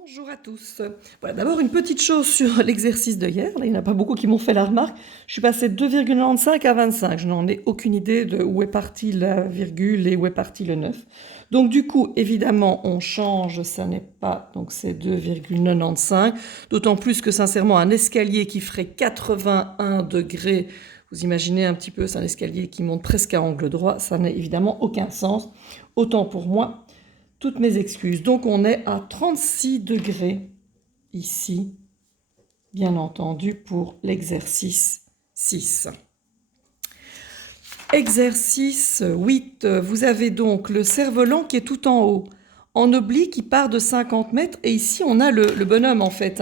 Bonjour à tous. Voilà, d'abord une petite chose sur l'exercice de hier. Là, il n'y en a pas beaucoup qui m'ont fait la remarque. Je suis passée de 2,95 à 25. Je n'en ai aucune idée de où est partie la virgule et où est parti le 9. Donc du coup, évidemment, on change. Ça n'est pas, donc c'est 2,95. D'autant plus que sincèrement, un escalier qui ferait 81 degrés, vous imaginez un petit peu, c'est un escalier qui monte presque à angle droit. Ça n'a évidemment aucun sens. Autant pour moi. Toutes mes excuses. Donc on est à 36 degrés ici, bien entendu, pour l'exercice 6. Exercice 8. Vous avez donc le cerf-volant qui est tout en haut. En oblique, il part de 50 mètres. Et ici, on a le bonhomme en fait.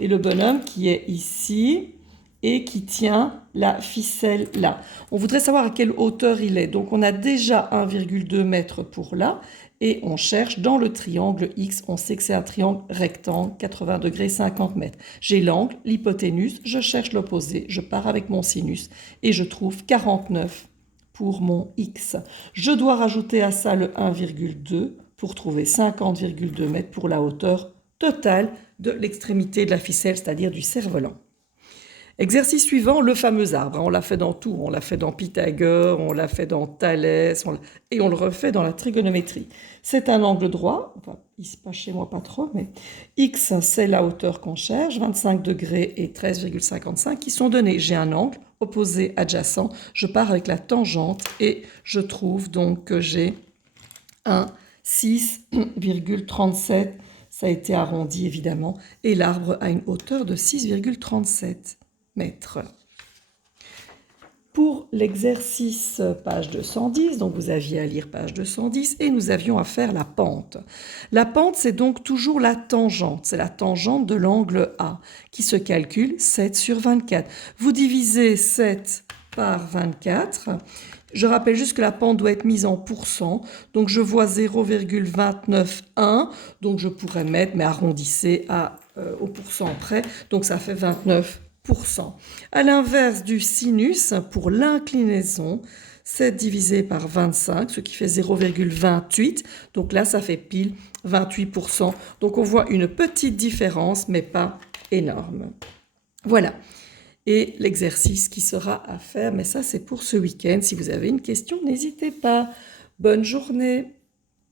Et le bonhomme qui est ici et qui tient la ficelle là. On voudrait savoir à quelle hauteur il est. Donc on a déjà 1,2 mètre pour là. Et on cherche dans le triangle X, on sait que c'est un triangle rectangle, 80 degrés, 50 mètres. J'ai l'angle, l'hypoténuse, je cherche l'opposé, je pars avec mon sinus et je trouve 49 pour mon X. Je dois rajouter à ça le 1,2 pour trouver 50,2 mètres pour la hauteur totale de l'extrémité de la ficelle, c'est-à-dire du cerf-volant. Exercice suivant, le fameux arbre. On l'a fait dans tout. On l'a fait dans Pythagore, on l'a fait dans Thalès, et on le refait dans la trigonométrie. C'est un angle droit. Enfin, ici, pas chez moi, pas trop, mais X, c'est la hauteur qu'on cherche, 25 degrés et 13,55 qui sont donnés. J'ai un angle opposé adjacent. Je pars avec la tangente et je trouve donc que j'ai un 6,37. Ça a été arrondi, évidemment. Et l'arbre a une hauteur de 6,37 mètres. Pour l'exercice page 210, donc vous aviez à lire page 210 et nous avions à faire la pente. La pente, c'est donc toujours la tangente, c'est la tangente de l'angle A qui se calcule 7 sur 24. Vous divisez 7 par 24. Je rappelle juste que la pente doit être mise en pourcent, donc je vois 0,291, donc je pourrais mettre, mais arrondissez au pourcent près, donc ça fait 29%. À l'inverse du sinus, pour l'inclinaison, 7 divisé par 25, ce qui fait 0,28. Donc là, ça fait pile 28%. Donc on voit une petite différence, mais pas énorme. Voilà. Et l'exercice qui sera à faire, mais ça c'est pour ce week-end. Si vous avez une question, n'hésitez pas. Bonne journée.